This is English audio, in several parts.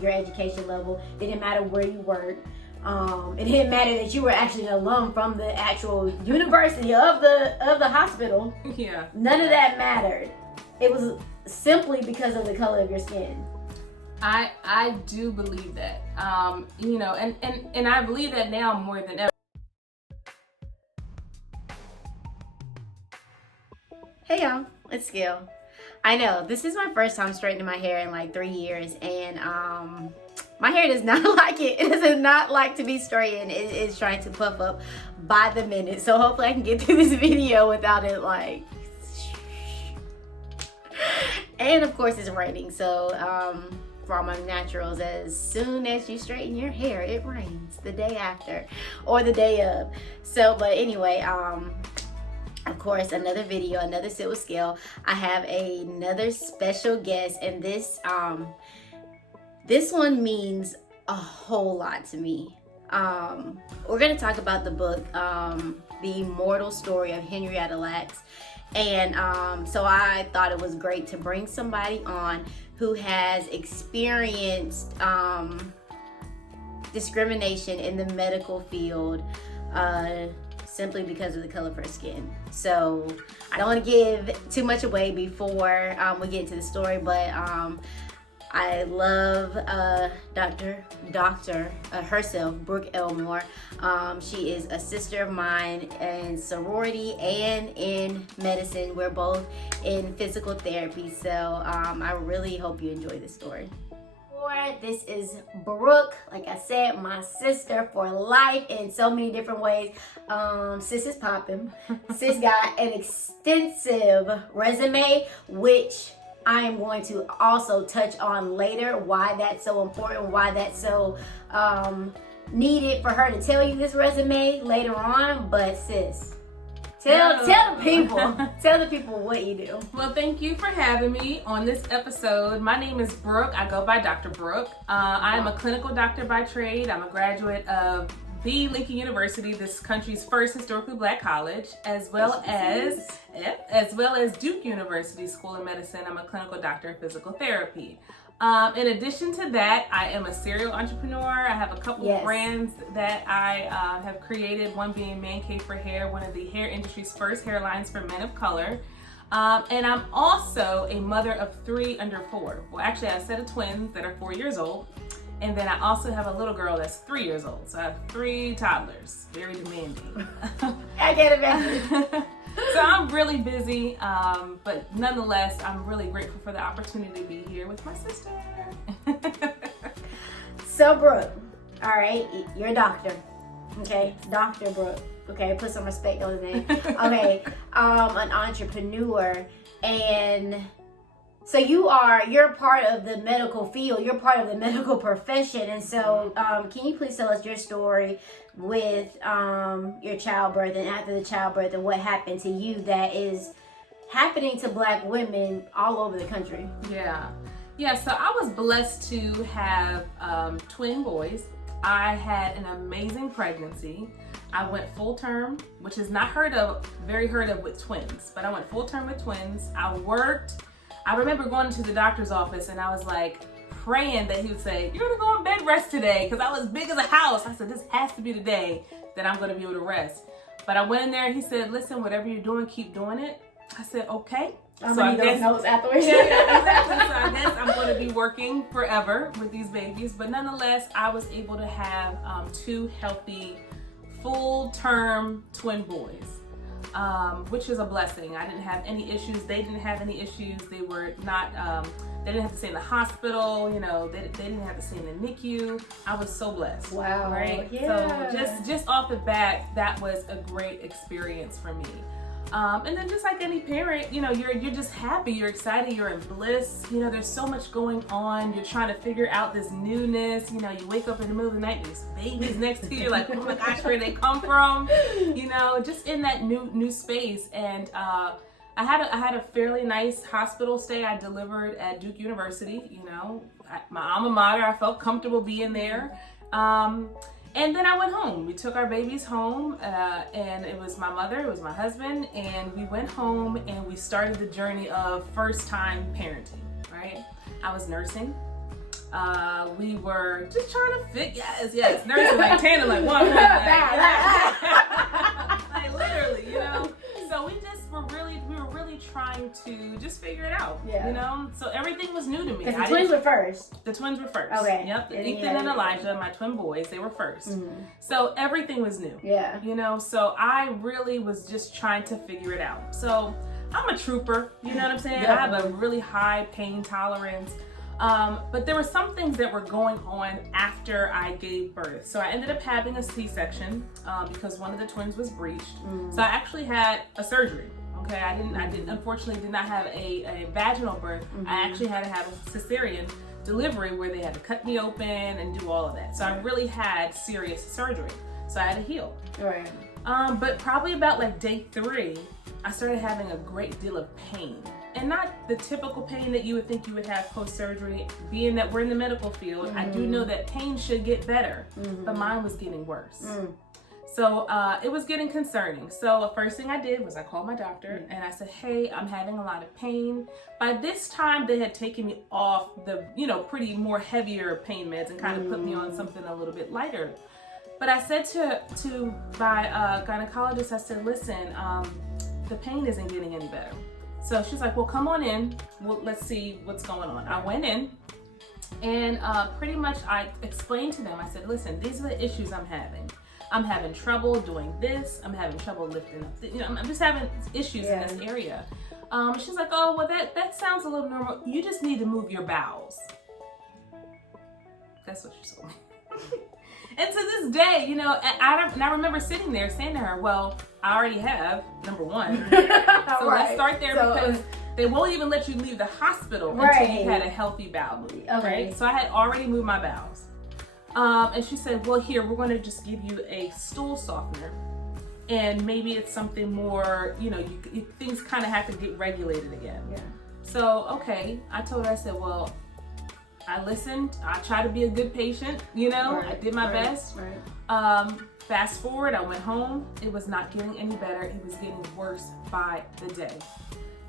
your education level. It didn't matter where you worked. It didn't matter that you were actually an alum from the actual university of the hospital. Yeah. None of that mattered. It was simply because of the color of your skin. I do believe that. You know, and I believe that now more than ever. Hey y'all, it's Gil. I know this is my first time straightening my hair in like 3 years, and my hair does not like it. It does not like to be straightened. It is trying to puff up by the minute. So hopefully I can get through this video without it like. And of course it's raining, so for all my naturals, as soon as you straighten your hair, it rains the day after or the day of. So, but anyway, of course, another video, another Sit with Scale. I have another special guest, and this one means a whole lot to me. We're gonna talk about the book, The Immortal Story of Henrietta Lacks. And so I thought it was great to bring somebody on who has experienced discrimination in the medical field simply because of the color of her skin. So I don't want to give too much away before we get into the story, but I love Doctor herself, Brooke Elmore. She is a sister of mine in sorority and in medicine. We're both in physical therapy, so I really hope you enjoy this story. This is Brooke, like I said, my sister for life in so many different ways. Sis is popping. Sis got an extensive resume, which I am going to also touch on later, why that's so important, why that's so needed for her to tell you this resume later on. But sis, tell the people what you do. Well, thank you for having me on this episode. My name is Brooke. I go by Dr. Brooke. I am a clinical doctor by trade. I'm a graduate of the Lincoln University, this country's first historically black college, as well as Duke University School of Medicine. I'm a clinical doctor in physical therapy. In addition to that, I am a serial entrepreneur. I have a couple of brands that I have created, one being Man Cave for Hair, one of the hair industry's first hairlines for men of color. And I'm also a mother of 3 under 4. Well, actually, I have a set of twins that are 4 years old. And then I also have a little girl that's 3 years old. So I have 3 toddlers, very demanding. I get it. So I'm really busy, but nonetheless, I'm really grateful for the opportunity to be here with my sister. So Brooke, all right, you're a doctor, okay? Dr. Brooke, okay? Put some respect on the name. Okay, an entrepreneur, and so you're part of the medical field, you're part of the medical profession, and so can you please tell us your story with your childbirth and after the childbirth and what happened to you that is happening to black women all over the country? Yeah, so I was blessed to have twin boys. I had an amazing pregnancy. I went full term, which is not very heard of with twins, but I went full term with twins. I worked. I remember going to the doctor's office and I was like praying that he would say, "You're gonna go on bed rest today," because I was big as a house. I said, this has to be the day that I'm gonna be able to rest. But I went in there and he said, "Listen, whatever you're doing, keep doing it." I said, okay. So I guess notes afterwards. Yeah, exactly. So I guess I'm going to be working forever with these babies. But nonetheless, I was able to have 2 healthy, full-term twin boys, which is a blessing. I didn't have any issues. They didn't have any issues. They were not, they didn't have to stay in the hospital. You know, they didn't have to stay in the NICU. I was so blessed. Wow. Right? Yeah. So just off the bat, that was a great experience for me. And then just like any parent, you know, you're just happy, you're excited, you're in bliss. You know, there's so much going on. You're trying to figure out this newness. You know, you wake up in the middle of the night and there's babies next to you, like, oh my gosh, where they come from? You know, just in that new space. And I had a fairly nice hospital stay. I delivered at Duke University. You know, my alma mater. I felt comfortable being there. And then I went home. We took our babies home, and it was my mother, it was my husband, and we went home and we started the journey of first-time parenting, right? I was nursing. We were just trying to fit. Yes. Nursing like Tana, like one. Like literally, you know. So we were really trying to just figure it out. Yeah. You know. So everything was new to me. Because the twins were first. The twins were first. Okay. Yep. Ethan and Elijah, my twin boys, they were first. Mm-hmm. So everything was new. Yeah. You know. So I really was just trying to figure it out. So I'm a trooper. You know what I'm saying? Definitely. I have a really high pain tolerance. But there were some things that were going on after I gave birth. So I ended up having a C-section because one of the twins was breached. Mm. So I actually had a surgery. Okay, I unfortunately did not have a vaginal birth. Mm-hmm. I actually had to have a cesarean delivery where they had to cut me open and do all of that. So I really had serious surgery. So I had to heal. Right. But probably about like day 3, I started having a great deal of pain. And not the typical pain that you would think you would have post-surgery. Being that we're in the medical field, mm-hmm. I do know that pain should get better, mm-hmm. but mine was getting worse. Mm. So it was getting concerning. So the first thing I did was I called my doctor and I said, hey, I'm having a lot of pain. By this time, they had taken me off the, pretty more heavier pain meds and kind of put me on something a little bit lighter. But I said to my gynecologist, I said, listen, the pain isn't getting any better. So she's like, well, come on in. Well, let's see what's going on. I went in and pretty much I explained to them, I said, listen, these are the issues I'm having. I'm having trouble doing this. I'm having trouble lifting up. I'm just having issues in this area. She's like, oh, well, that sounds a little normal. You just need to move your bowels. That's what she told me. And to this day, I remember sitting there saying to her, well, I already have, number one. So let's start there because they won't even let you leave the hospital until you had a healthy bowel movement. Okay. Right? So I had already moved my bowels. And she said, well, here, we're going to just give you a stool softener. And maybe it's something more, things kind of have to get regulated again. Yeah. So, okay. I told her, I said, well, I listened. I tried to be a good patient, I did my best. Right. Fast forward, I went home. It was not getting any better. It was getting worse by the day.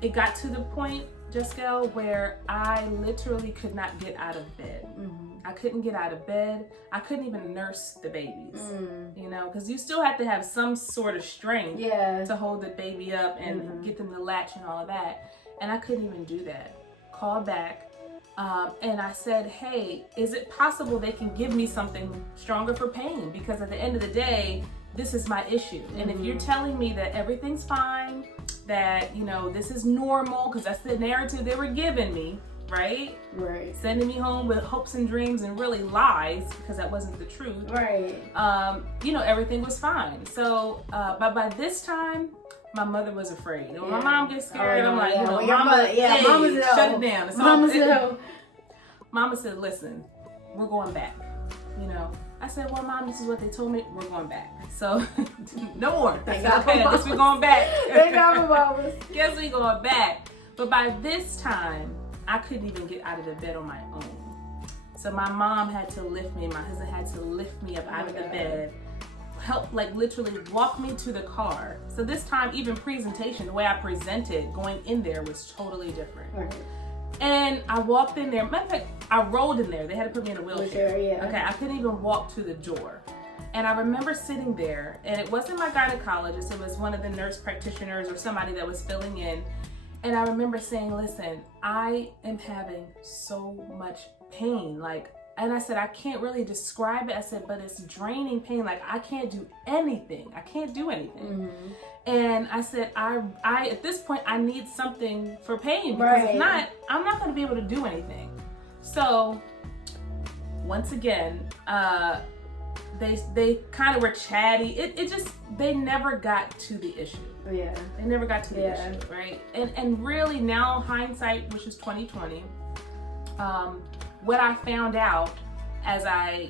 It got to the point, Jessica, where I literally could not get out of bed. Mm-hmm. I couldn't get out of bed. I couldn't even nurse the babies, because you still have to have some sort of strength to hold the baby up and get them to latch and all of that. And I couldn't even do that. Called back. And I said, hey, is it possible they can give me something stronger for pain? Because at the end of the day, this is my issue. And if you're telling me that everything's fine, that, this is normal, because that's the narrative they were giving me, right? Right. Sending me home with hopes and dreams and really lies, because that wasn't the truth. Right. Everything was fine. So, but by this time, my mother was afraid. When my mom gets scared, I'm like, Mama, shut it down. Mama said, listen, we're going back. I said, well, Mom, this is what they told me. We're going back. So, no more. I said, okay, I guess we're going back. Thank God for mamas. Guess we're going back. But by this time, I couldn't even get out of the bed on my own. So my mom had to lift me. My husband had to lift me up out of the bed. Help, literally walk me to the car. So this time, even presentation, the way I presented going in there was totally different. Right. And I walked in there. Matter of fact, I rolled in there. They had to put me in a wheelchair. Okay, I couldn't even walk to the door. And I remember sitting there, and it wasn't my gynecologist. It was one of the nurse practitioners or somebody that was filling in. And I remember saying, listen, I am having so much pain. And I said, I can't really describe it. I said, but it's draining pain. I can't do anything. I can't do anything. Mm-hmm. And I said, I at this point, I need something for pain, because if not, I'm not going to be able to do anything. So once again, they kind of were chatty. They never got to the issue. Yeah. They never got to the issue, right? And really now, hindsight, which is 2020, what I found out as I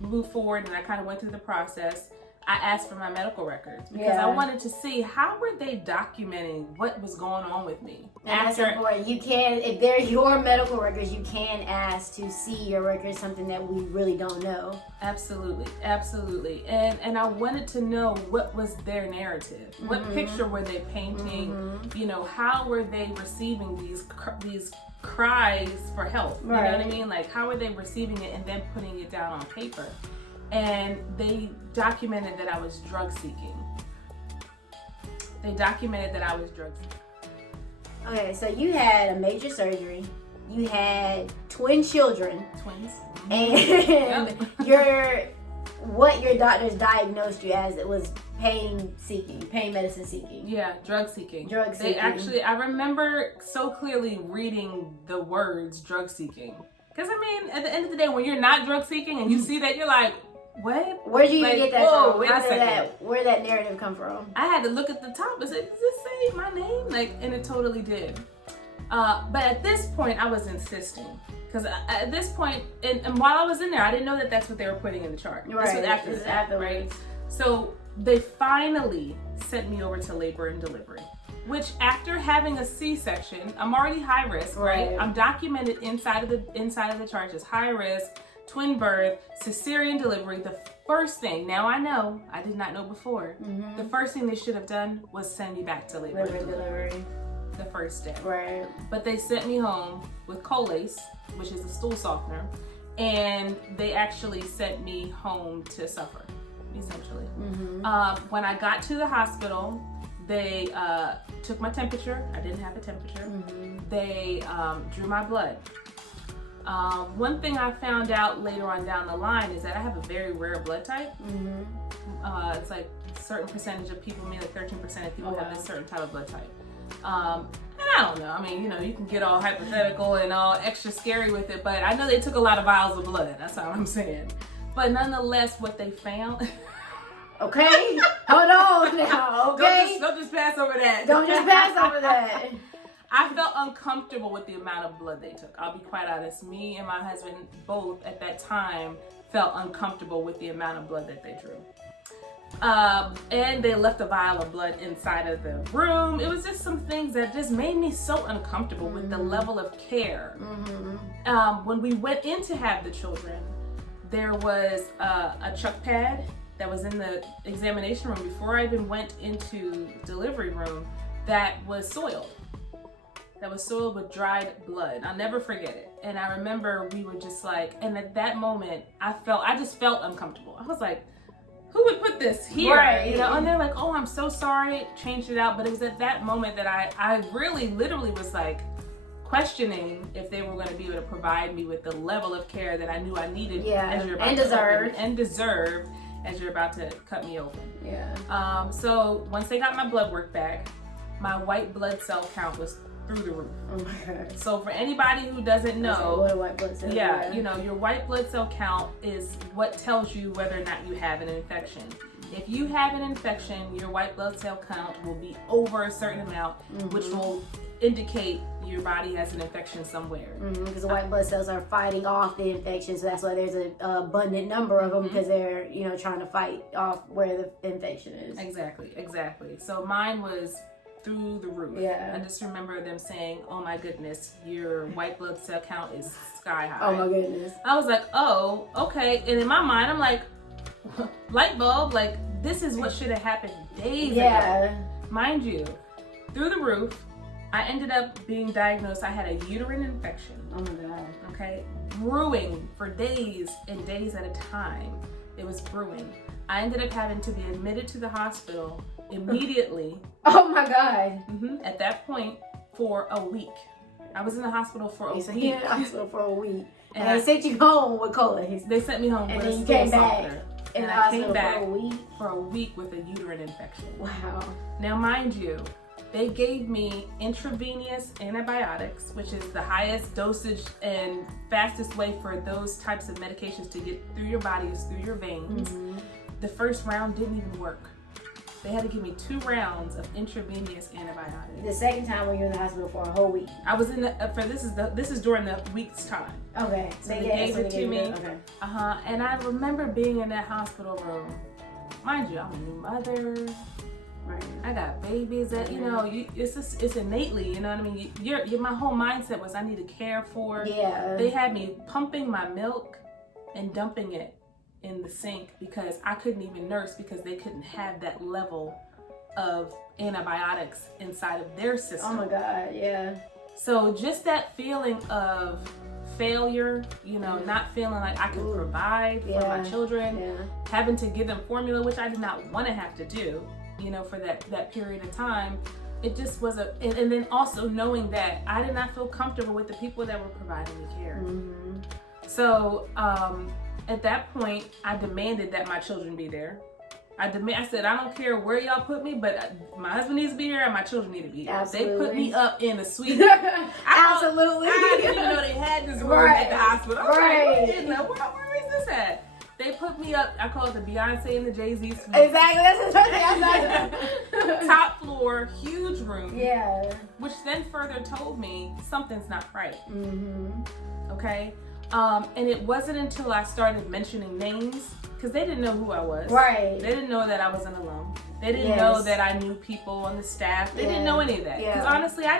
moved forward and I kind of went through the process, I asked for my medical records because I wanted to see how were they documenting what was going on with me. And that's important. You can, if they're your medical records, you can ask to see your records, something that we really don't know. Absolutely, absolutely. And I wanted to know what was their narrative. What picture were they painting? You know, how were they receiving these cries for help? You know what I mean? Like, how were they receiving it and then putting it down on paper? And they documented that I was drug seeking. Okay, so you had a major surgery. You had twin children. Twins. And what your doctors diagnosed you as, it was pain medicine seeking. Yeah, drug seeking. They actually, I remember so clearly reading the words drug seeking. Because, I mean, at the end of the day, when you're not drug seeking and you see that, you're like, what? Where'd you even get that from? Wait a second. Where'd that narrative come from? I had to look at the top and say, does this say my name? Like, and it totally did. But at this point, I was insisting. Because at this point, and while I was in there, I didn't know that that's what they were putting in the chart. Right. This was after the fact, right? So they finally sent me over to labor and delivery. Which, after having a C-section, I'm already high risk, right? I'm documented inside of the chart as high risk, twin birth, cesarean delivery. The first thing, now I know, I did not know before, the first thing they should have done was send me back to labor and delivery. The first day. Right. But they sent me home with Colace, which is a stool softener, and they actually sent me home to suffer, essentially. When I got to the hospital, they took my temperature. I didn't have a temperature. They drew my blood. One thing I found out later on down the line is that I have a very rare blood type. It's like a certain percentage of people, maybe like 13% of people have this certain type of blood type. And I don't know, I mean, you know, you can get all hypothetical and all extra scary with it, but I know they took a lot of vials of blood, that's all I'm saying. But nonetheless, what they found... Okay, hold on now, okay? Don't just pass over that. Don't just pass over that. I felt uncomfortable with the amount of blood they took. I'll be quite honest. Me and my husband both at that time felt uncomfortable with the amount of blood that they drew. And they left a vial of blood inside of the room. It was just some things that just made me so uncomfortable with the level of care. When we went in to have the children, there was a chuck pad that was in the examination room before I even went into delivery room that was soiled. That was soiled with dried blood. I'll never forget it. And I remember we were just like, and at that moment, I just felt uncomfortable. I was like, who would put this here? Right. You know, and they're like, oh, I'm so sorry, changed it out. But it was at that moment that I really literally was like questioning if they were going to be able to provide me with the level of care that I knew I needed as you're about deserved as you're about to cut me open. So once they got my blood work back, my white blood cell count was through the roof. Oh my God. So for anybody who doesn't know, what white blood cells are. you know, your white blood cell count is what tells you whether or not you have an infection. If you have an infection, your white blood cell count will be over a certain amount, which will indicate your body has an infection somewhere. Because the white blood cells are fighting off the infection, so that's why there's an abundant number of them, because they're, you know, trying to fight off where the infection is. Exactly. So mine was through the roof. I just remember them saying, oh my goodness, your white blood cell count is sky high. Oh my goodness. I was like, oh, okay. And in my mind, I'm like, light bulb, like, this is what should have happened days ago. Mind you, through the roof, I ended up being diagnosed. I had a uterine infection. Oh my God. Okay. Brewing for days and days at a time. It was brewing. I ended up having to be admitted to the hospital immediately. Oh my God. At that point, for a week. I was in the hospital for a week. So you in the hospital for a week. And they sent you home with Colace. They sent me home with a stool softener. And I came back for a week with a uterine infection. Wow. Now, mind you, they gave me intravenous antibiotics, which is the highest dosage and fastest way for those types of medications to get through your body, is through your veins. The first round didn't even work. They had to give me 2 rounds of intravenous antibiotics. The second time when you're in the hospital for a whole week. I was in the this is during the week's time. Okay. So they gave it to me. And I remember being in that hospital room mind you, I'm a new mother. Right. I got babies that, you know, it's innately, you know what I mean? My whole mindset was I need to care for. Yeah. They had me pumping my milk and dumping it in the sink because I couldn't even nurse because they couldn't have that level of antibiotics inside of their system. Oh my God, yeah. So just that feeling of failure, you know, not feeling like I could provide for my children, having to give them formula, which I did not want to have to do, you know, for that period of time. It just was and then also knowing that I did not feel comfortable with the people that were providing me care. Mm-hmm. So at that point, I demanded that my children be there. I said, I don't care where y'all put me, but my husband needs to be here and my children need to be here. Absolutely. They put me up in a suite. Absolutely. I didn't even know they had this room at the hospital. I was like, where is this at? They put me up, I call it the Beyonce and the Jay-Z suite. Exactly, that's exactly. Top floor, huge room. Yeah. Which then further told me something's not right. Mm-hmm. Okay? And it wasn't until I started mentioning names, because they didn't know who I was. Right. They didn't know that I was an alum. They didn't know that I knew people on the staff. They didn't know any of that. Because honestly, I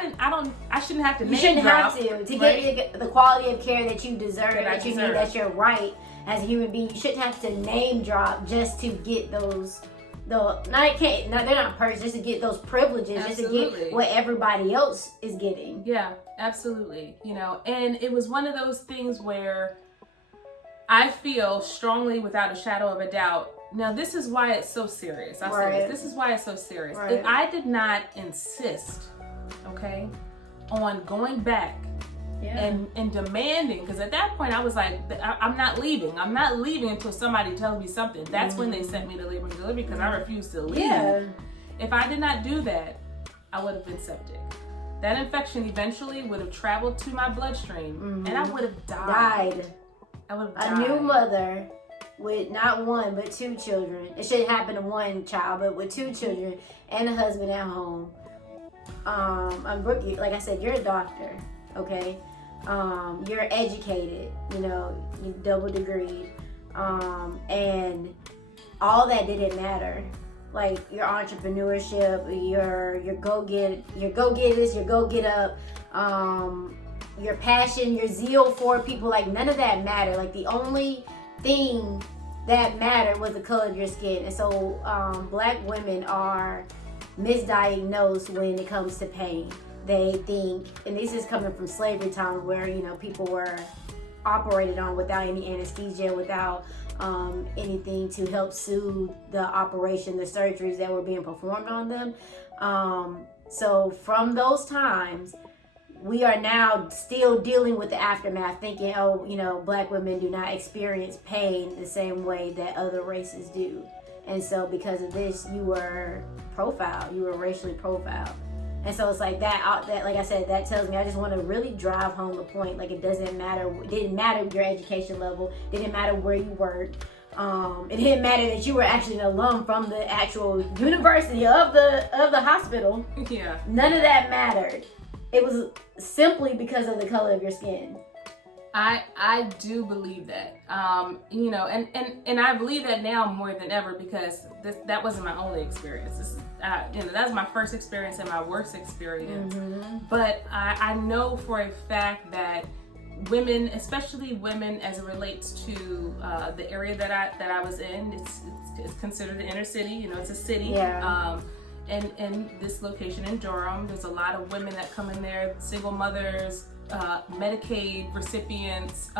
shouldn't have to name drop. You shouldn't have to get the quality of care that you deserve, that you deserve. need, that's your right as a human being. You shouldn't have to name drop just to get those. They're not perks, just to get those privileges, just to get what everybody else is getting. Yeah, absolutely. You know, and it was one of those things where I feel strongly, without a shadow of a doubt. Now, this is why it's so serious. I'll say this. This is why it's so serious. Right. If I did not insist, okay, on going back and demanding, because at that point I was like, I'm not leaving. I'm not leaving until somebody tells me something. That's when they sent me to labor and delivery, because I refused to leave. Yeah. If I did not do that, I would have been septic. That infection eventually would have traveled to my bloodstream, and I would have died. I would have died. A new mother with not one but two children. It shouldn't happen to one child, but with two children and a husband at home. Brooke, like I said, you're a doctor, okay? You're educated, you know, you double degreed, and all that didn't matter. Like your entrepreneurship, your go getters, your go get up, your passion, your zeal for people, like none of that mattered. Like the only thing that mattered was the color of your skin. And so Black women are misdiagnosed when it comes to pain. They think, and this is coming from slavery times where, you know, people were operated on without any anesthesia, without anything to help soothe the operation, the surgeries that were being performed on them. So from those times, we are now still dealing with the aftermath, thinking, oh, you know, Black women do not experience pain the same way that other races do. And so because of this, you were profiled, you were racially profiled. And so it's like that, like I said, that tells me, I just want to really drive home the point. Like it didn't matter your education level, it didn't matter where you worked. It didn't matter that you were actually an alum from the actual university of the hospital. Yeah. None of that mattered. It was simply because of the color of your skin. I do believe that, you know, and I believe that now more than ever, because that wasn't my only experience. You know, that's my first experience and my worst experience. Mm-hmm. But I know for a fact that women, especially women, as it relates to the area that I was in, it's considered the inner city. You know, it's a city. Yeah. And this location in Durham, there's a lot of women that come in there, single mothers, Medicaid recipients.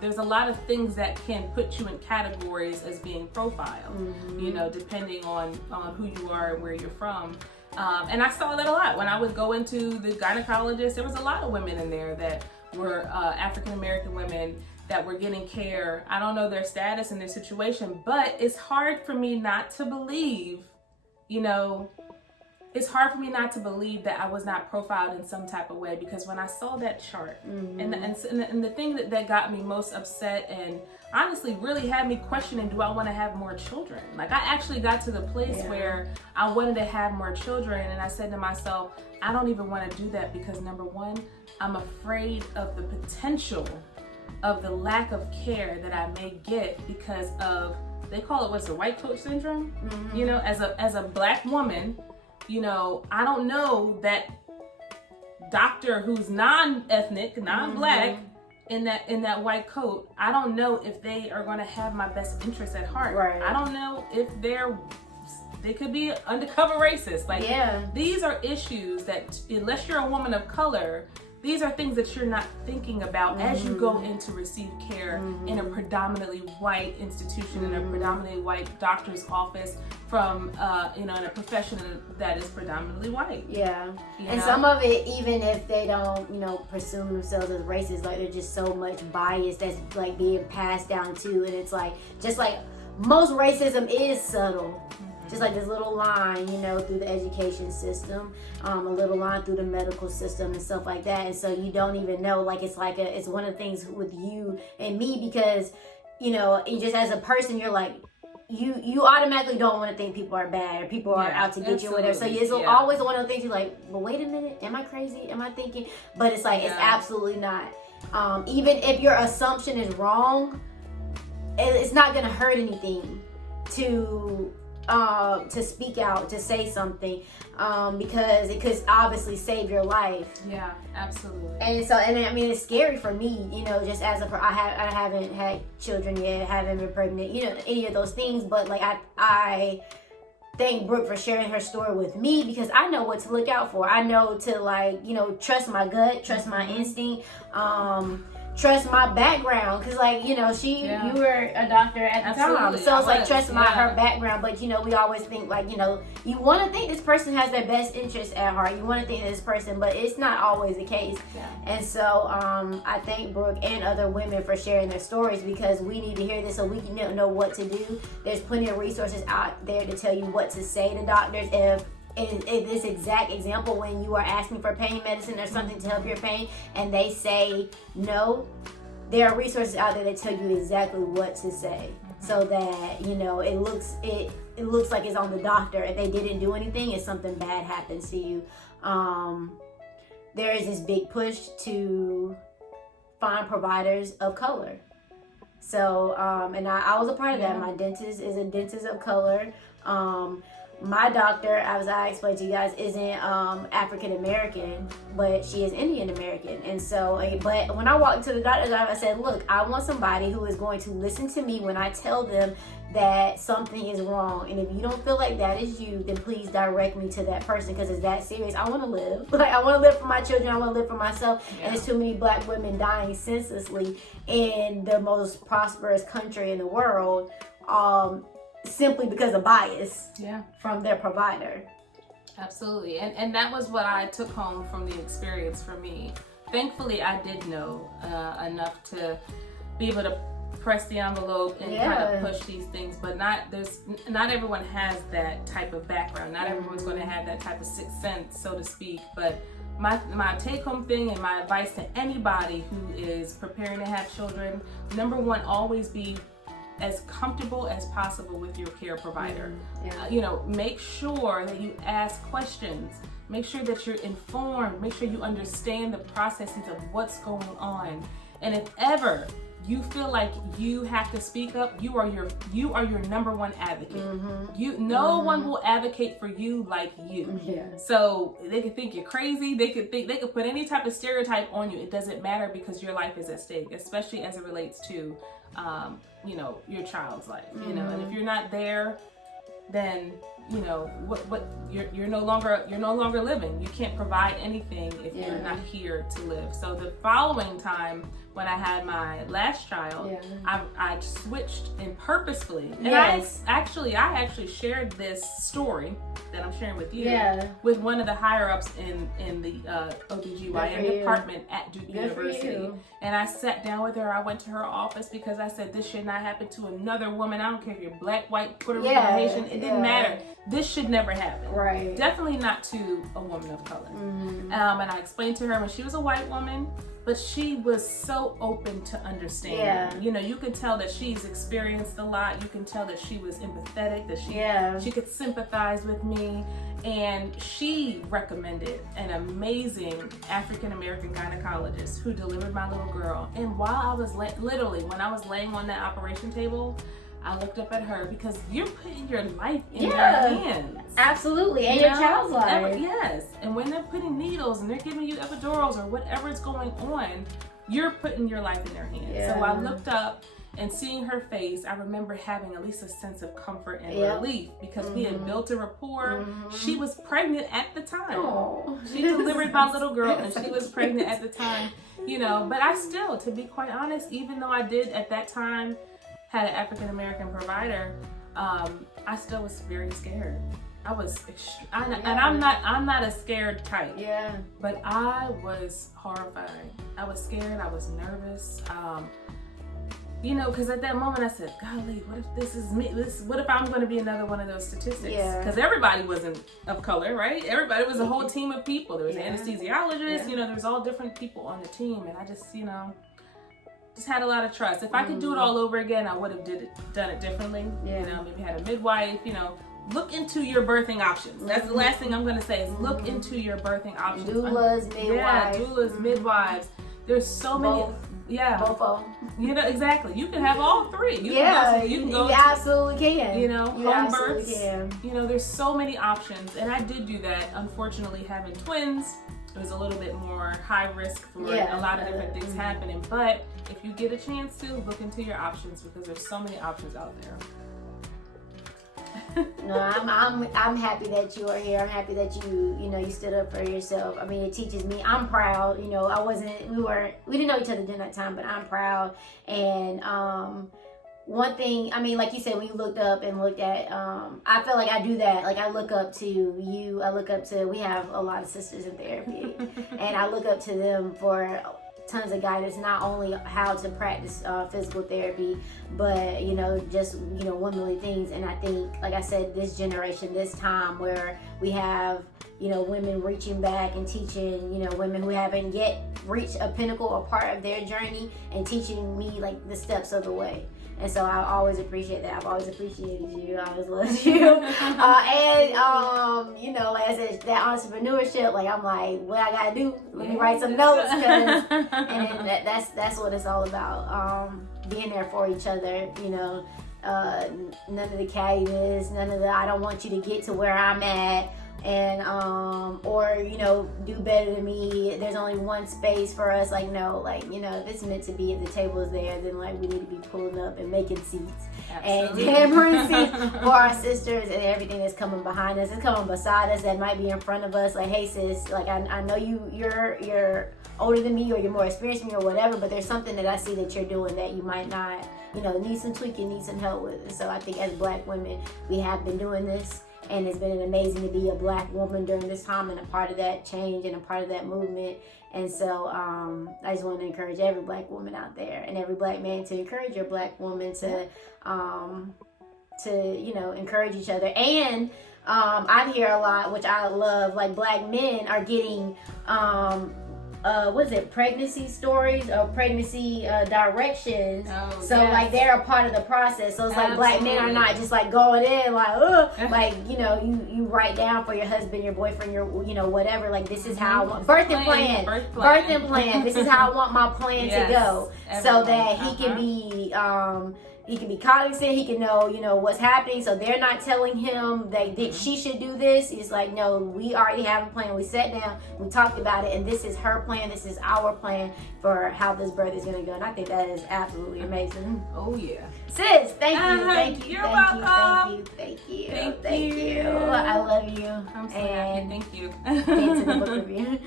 There's a lot of things that can put you in categories as being profiled, you know, depending on who you are and where you're from. And I saw that a lot. When I would go into the gynecologist, there was a lot of women in there that were African-American women that were getting care. I don't know their status and their situation, but it's hard for me not to believe, you know, it's hard for me not to believe that I was not profiled in some type of way, because when I saw that chart, and the thing that got me most upset and honestly really had me questioning, do I want to have more children? Like, I actually got to the place where I wanted to have more children, and I said to myself, I don't even want to do that, because number one, I'm afraid of the potential of the lack of care that I may get because of they call it, what's the white coat syndrome? Mm-hmm. You know, as a Black woman, you know, I don't know that doctor who's non-ethnic, non-Black, in that white coat, I don't know if they are going to have my best interest at heart. Right. I don't know if they could be undercover racist. Like, these are issues that, unless you're a woman of color, these are things that you're not thinking about as you go in to receive care in a predominantly white institution, in a predominantly white doctor's office, from you know, in a profession that is predominantly white. Yeah. And know? some of it, even if they don't, you know, presume themselves as racist, like they're just so much bias that's like being passed down too. And it's like, just like most racism is subtle. Just like this little line, you know, through the education system, a little line through the medical system and stuff like that. And so you don't even know, like, it's like it's one of the things with you and me, because, you know, you just as a person, you're like, you automatically don't want to think people are bad or people are out to get you or whatever. So it's always one of the things you're like, well, wait a minute, am I crazy? Am I thinking? But it's like, it's absolutely not. Even if your assumption is wrong, it's not going to hurt anything to speak out, to say something, because it could obviously save your life. Yeah, absolutely. And so, and I mean, it's scary for me, you know, just as I haven't had children yet, haven't been pregnant, you know, any of those things. But like, I thank Brooke for sharing her story with me, because I know what to look out for. I know to, like, you know, trust my gut, trust my instinct, trust my background, because, like, you know, you were a doctor at the time, so it's like trust her background. But, you know, we always think, like, you know, you want to think this person has their best interest at heart, you want to think this person, but it's not always the case. And so I thank Brooke and other women for sharing their stories, because we need to hear this so we can know what to do. There's plenty of resources out there to tell you what to say to doctors if in this exact example, when you are asking for pain medicine or something to help your pain and they say no, there are resources out there that tell you exactly what to say, so that, you know, it looks like it's on the doctor. If they didn't do anything, if something bad happens to you, there is this big push to find providers of color. So and I was a part of that. My dentist is a dentist of color. My doctor, as I explained to you guys, isn't African American, but she is Indian American. And so, but when I walked into the doctor's office, I said, look, I want somebody who is going to listen to me when I tell them that something is wrong. And if you don't feel like that is you, then please direct me to that person, because it's that serious. I want to live. Like, I want to live for my children. I want to live for myself. And there's too many Black women dying senselessly in the most prosperous country in the world, simply because of bias from their provider. Absolutely. And that was what I took home from the experience for me. Thankfully, I did know enough to be able to press the envelope and kind of push these things, but not everyone has that type of background. Not everyone's going to have that type of sixth sense, so to speak. But my take-home thing and my advice to anybody who is preparing to have children, number one, always be as comfortable as possible with your care provider. You know, make sure that you ask questions. Make sure that you're informed. Make sure you understand the processes of what's going on. And if ever you feel like you have to speak up, you are your number one advocate. No one will advocate for you like you. So they could think you're crazy. They could put any type of stereotype on you. It doesn't matter, because your life is at stake, especially as it relates to you know, your child's life. You know, and if you're not there, then, you know, what you're no longer living. You can't provide anything if you're not here to live. So the following time, when I had my last child, I switched and purposefully, and I actually shared this story that I'm sharing with you with one of the higher ups in the OBGYN department at Duke University. And I sat down with her. I went to her office because I said, this should not happen to another woman. I don't care if you're Black, white, Puerto Rican, Haitian, it didn't matter. This should never happen. Right. Definitely not to a woman of color. And I explained to her, when she was a white woman, but she was so open to understanding. You know, you could tell that she's experienced a lot. You can tell that she was empathetic, that she could sympathize with me. And she recommended an amazing African-American gynecologist who delivered my little girl. And while I was literally, when I was laying on that operation table, I looked up at her because you're putting your life in their Yeah. hands. Absolutely. And You your know? child's life. Yes. And when they're putting needles and they're giving you epidurals or whatever's going on, you're putting your life in their hands. Yeah. So I looked up and seeing her face, I remember having at least a sense of comfort and relief because we had built a rapport. She was pregnant at the time. Oh. She delivered my little girl and she was pregnant at the time, you know, but I still, to be quite honest, even though I did at that time had an African-American provider, I still was very scared. I was, and I'm not a scared type. Yeah. But I was horrified. I was scared. I was nervous. You know, because at that moment I said, golly, what if this is me? What if I'm going to be another one of those statistics? Yeah. Because everybody wasn't of color, right? Everybody was a whole team of people. There was an anesthesiologist, you know, there was all different people on the team. And I just, you know, just had a lot of trust. If I could do it all over again, I would have done it differently. You know, maybe had a midwife, you know. Look into your birthing options. That's the last thing I'm going to say is look into your birthing options. Doulas, midwives. Yeah, doulas, midwives. There's so many. Yeah. Both of them. You know, exactly. You can have all three. You You absolutely can. You know, you home absolutely births. Can. You know, there's so many options. And I did do that. Unfortunately, having twins, it was a little bit more high risk for a lot of different things happening. But if you get a chance to, look into your options because there's so many options out there. No, I'm happy that you are here. I'm happy that you stood up for yourself. I mean, it teaches me. I'm proud. You know, we didn't know each other during that time, but I'm proud. And one thing, I mean, like you said, when you looked up and looked at, I feel like I do that. Like I look up to you. We have a lot of sisters in therapy, and I look up to them for tons of guidance, not only how to practice physical therapy, but just womanly things. And I think, like I said, this generation, this time where we have women reaching back and teaching women who haven't yet reached a pinnacle or part of their journey and teaching me like the steps of the way. And so I always appreciate that. I've always appreciated you. I always loved you. Like I said, that entrepreneurship, like I'm like, what I gotta do? Let me write some notes, and then that's what it's all about. Being there for each other. None of the cattiness, none of the I don't want you to get to where I'm at. And or do better than me. There's only one space for us. Like no, if it's meant to be, if the table is there, then like we need to be pulling up and making seats. Absolutely. And hammering seats for our sisters and everything that's coming behind us. It's coming beside us that might be in front of us. Like, hey sis, like I know you're older than me or you're more experienced than me or whatever, but there's something that I see that you're doing that you might not, need some tweaking, need some help with. And so I think as Black women, we have been doing this. And it's been amazing to be a Black woman during this time and a part of that change and a part of that movement. And so I just want to encourage every Black woman out there and every Black man to encourage your Black woman to encourage each other. And I hear a lot, which I love, like Black men are getting pregnancy stories or pregnancy directions. Oh, so yes. Like they're a part of the process. So it's like Black men are not just like going in like, like, you write down for your husband, your boyfriend, your, whatever, like this is how I want birthing plan. This is how I want my plan to go. So that he can be cognizant, he can know, what's happening. So they're not telling him that she should do this. It's like, no, we already have a plan. We sat down, we talked about it, and this is her plan. This is our plan for how this birth is going to go. And I think that is absolutely amazing. Oh, yeah. Sis, thank you. You're welcome. Thank you. I love you. I'm so happy. Thank you. Into the book review.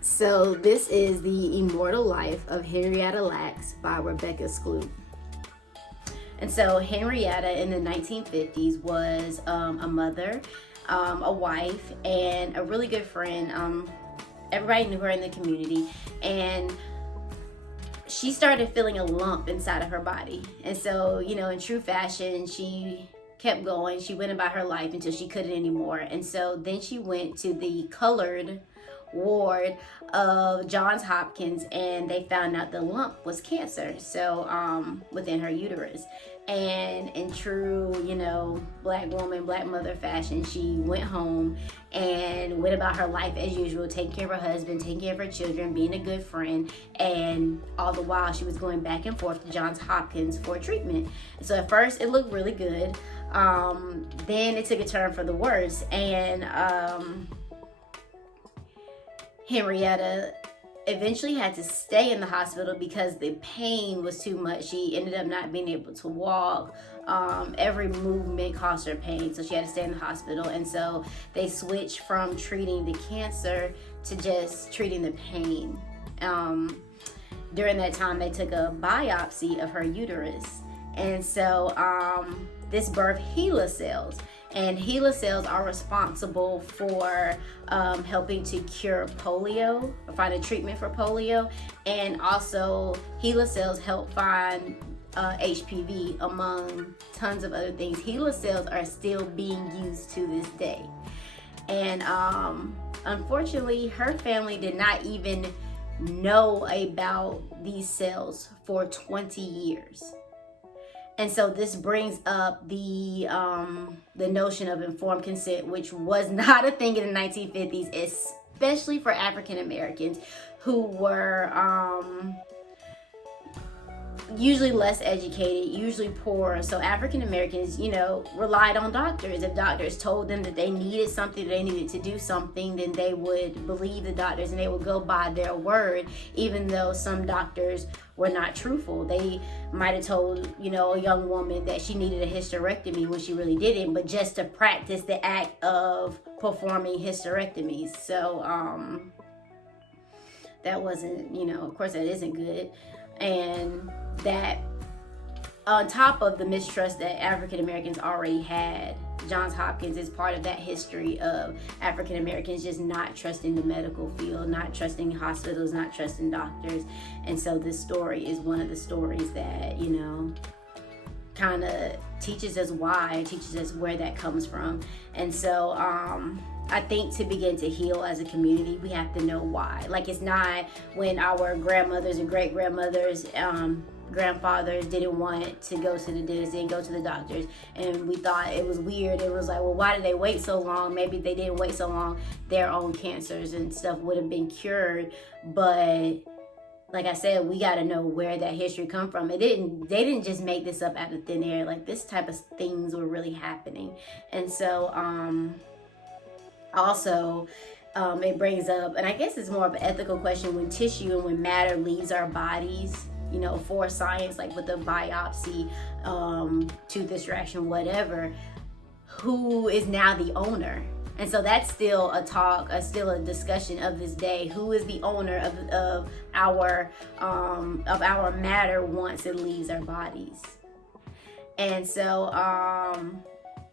So this is The Immortal Life of Henrietta Lacks by Rebecca Skloot. And so Henrietta in the 1950s was a mother, a wife, and a really good friend. Everybody knew her in the community. And she started feeling a lump inside of her body. And so, in true fashion, she kept going. She went about her life until she couldn't anymore. And so then she went to the colored ward of Johns Hopkins, and they found out the lump was cancer, so within her uterus. And in true, Black woman, Black mother fashion, she went home and went about her life as usual, taking care of her husband, taking care of her children, being a good friend, and all the while she was going back and forth to Johns Hopkins for treatment. So at first it looked really good. Then it took a turn for the worse, and Henrietta eventually had to stay in the hospital because the pain was too much. She ended up not being able to walk. Every movement caused her pain, so she had to stay in the hospital. And so they switched from treating the cancer to just treating the pain. During that time, they took a biopsy of her uterus. And so this birthed HeLa cells. And HeLa cells are responsible for helping to cure polio, or find a treatment for polio. And also HeLa cells help find HPV, among tons of other things. HeLa cells are still being used to this day. And unfortunately, her family did not even know about these cells for 20 years. And so this brings up the notion of informed consent, which was not a thing in the 1950s, especially for African Americans who were usually less educated, usually poor. So African Americans, relied on doctors. If doctors told them that they needed something, they needed to do something, then they would believe the doctors and they would go by their word, even though some doctors were not truthful. They might have told, a young woman that she needed a hysterectomy when she really didn't, but just to practice the act of performing hysterectomies. So that wasn't, of course that isn't good. And that on top of the mistrust that African Americans already had, Johns Hopkins is part of that history of African Americans just not trusting the medical field, not trusting hospitals, not trusting doctors. And so this story is one of the stories that, kind of teaches us why, teaches us where that comes from. And so I think to begin to heal as a community, we have to know why. Like, it's not when our grandmothers and great grandmothers, grandfathers didn't want to go to the dentist, didn't go to the doctors, and we thought it was weird. It was like, well, why did they wait so long? Maybe if they didn't wait so long, their own cancers and stuff would have been cured. But like I said, we got to know where that history come from. They didn't just make this up out of thin air. Like, this type of things were really happening. And so also it brings up, and I guess it's more of an ethical question, when tissue and when matter leaves our bodies, for science, like with the biopsy, tooth extraction, whatever, who is now the owner? And so that's still a talk, still a discussion of this day. Who is the owner of our matter once it leaves our bodies? And so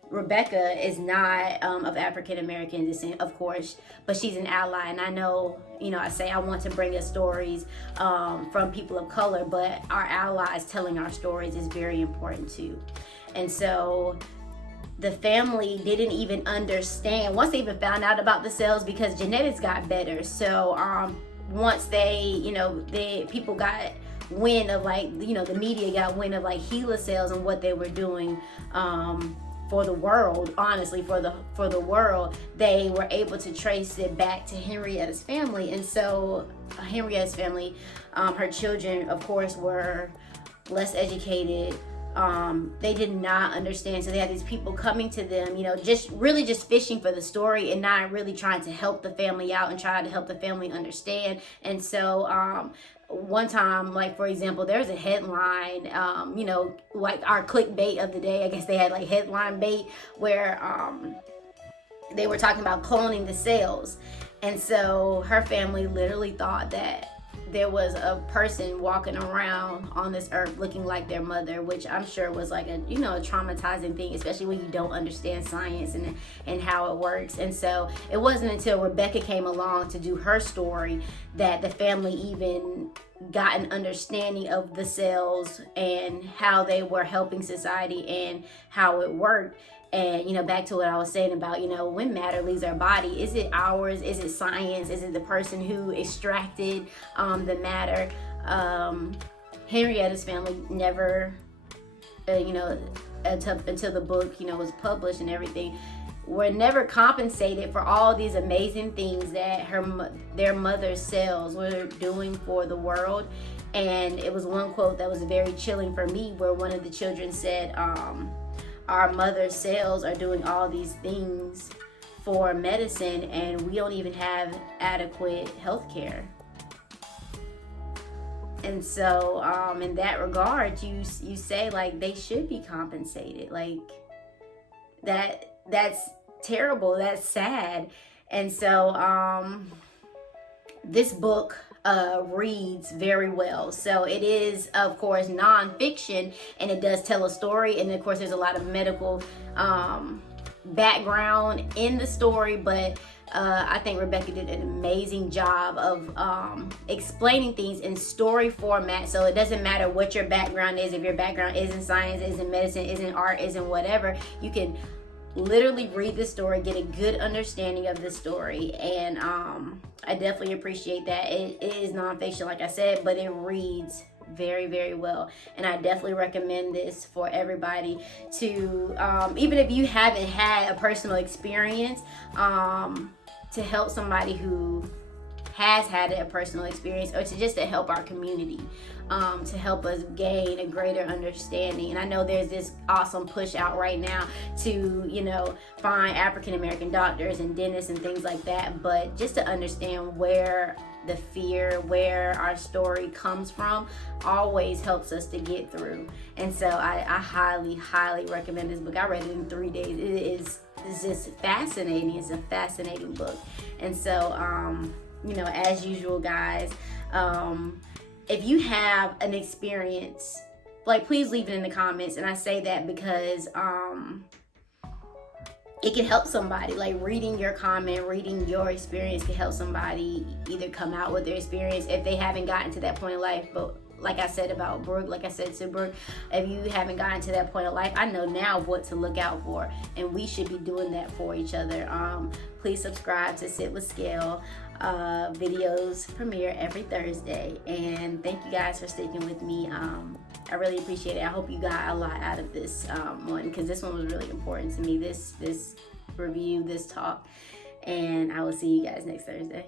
Rebecca is not of African American descent, of course, but she's an ally. And I know, I say I want to bring us stories from people of color, but our allies telling our stories is very important too. And so the family didn't even understand once they even found out about the cells, because genetics got better. So once the people got wind of, the media got wind of HeLa cells and what they were doing for the world, honestly, for the world, they were able to trace it back to Henrietta's family. And so Henrietta's family, her children, of course, were less educated. They did not understand. So they had these people coming to them, just fishing for the story and not really trying to help the family out and trying to help the family understand. And so one time, for example, there's a headline, our clickbait of the day. I guess they had headline bait where they were talking about cloning the cells. And so her family literally thought that there was a person walking around on this earth looking like their mother, which I'm sure was a traumatizing thing, especially when you don't understand science and how it works. And so it wasn't until Rebecca came along to do her story that the family even got an understanding of the cells and how they were helping society and how it worked. And, you know, back to what I was saying about, you know, when matter leaves our body, is it ours? Is it science? Is it the person who extracted the matter? Henrietta's family never, you know, until the book, you know, was published and everything, were never compensated for all these amazing things that their mother's cells were doing for the world. And it was one quote that was very chilling for me, where one of the children said, our mother's cells are doing all these things for medicine, and we don't even have adequate health care. And so in that regard, you say, like, they should be compensated. Like, that's terrible, that's sad. And so this book reads very well. So it is, of course, nonfiction, and it does tell a story, and of course there's a lot of medical background in the story, but I think Rebecca did an amazing job of explaining things in story format. So it doesn't matter what your background is. If your background is in science, is in medicine, is in art, is in whatever, you can literally read the story, get a good understanding of the story. And I definitely appreciate that. It is nonfiction, like I said, but it reads very, very well. And I definitely recommend this for everybody to, even if you haven't had a personal experience, to help somebody who has had a personal experience, or to just to help our community, to help us gain a greater understanding. And I know there's this awesome push out right now to, you know, find African American doctors and dentists and things like that, but just to understand where the fear, where our story comes from, always helps us to get through. And so I highly, highly recommend this book. I read it in 3 days. It's just fascinating. It's a fascinating book. And so you know, as usual, guys, if you have an experience, like, please leave it in the comments. And I say that because it can help somebody. Like, reading your comment, reading your experience can help somebody either come out with their experience if they haven't gotten to that point in life. But like I said about Brooke, like I said to Brooke, if you haven't gotten to that point of life, I know now what to look out for, and we should be doing that for each other. Please subscribe to Sit with Scale. Videos premiere every Thursday, and thank you guys for sticking with me. I really appreciate it. I hope you got a lot out of this one, because this one was really important to me, this review, this talk, and I will see you guys next Thursday.